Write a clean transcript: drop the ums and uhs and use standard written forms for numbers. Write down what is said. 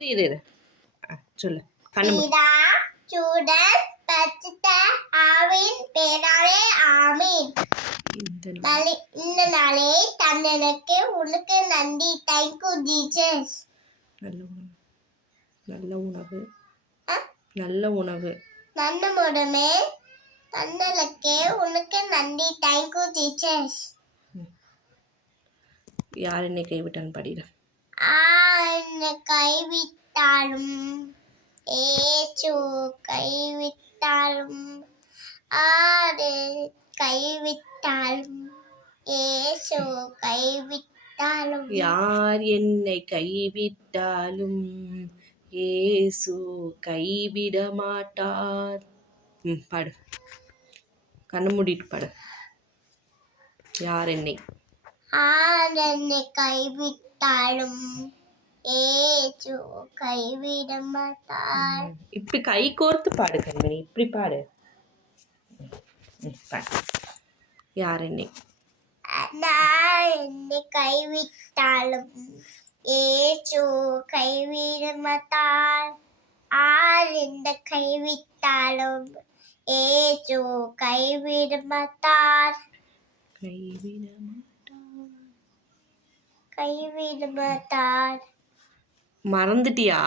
இரு இரு. சொல்லு. கண்ணு மூடு. பிதா சுடன் பரிசுத்த ஆவியின் பெயராலே ஆமென். இந்த நாளே தந்தனக்கு உனக்கு நன்றி. Thank you Jesus. நல்ல உணவு நல்ல உணவு நல்ல உணவே தந்தனக்கு உனக்கு நன்றி. Thank you Jesus. யார் என்னை கைவிட்டான் படிட. என்னை கைவிட்டாலும் ஏசு கைவிட்டாலும் ஆறு கைவிட்டாலும் ஏசு கைவிட்டாலும் யார் என்னை கைவிட்டாலும் இயேசு கைவிட மாட்டார். பாடு. கண்ணு மூடிட்டு பாடு. யார் என்னை கைவிட்டாலும் ஏசு கைவிட மாட்டார். இப்படி கை கோர்த்து பாடு கண்மணி. இப்படி பாடு. யார் என்னை கைவிட்டாலும் ஏசு கைவிட மாட்டார். இந்த கைவிட்டாலும் ஏசு கைவிட மாட்டார். கைவிட மாட்டார். மறந்துட்டியா?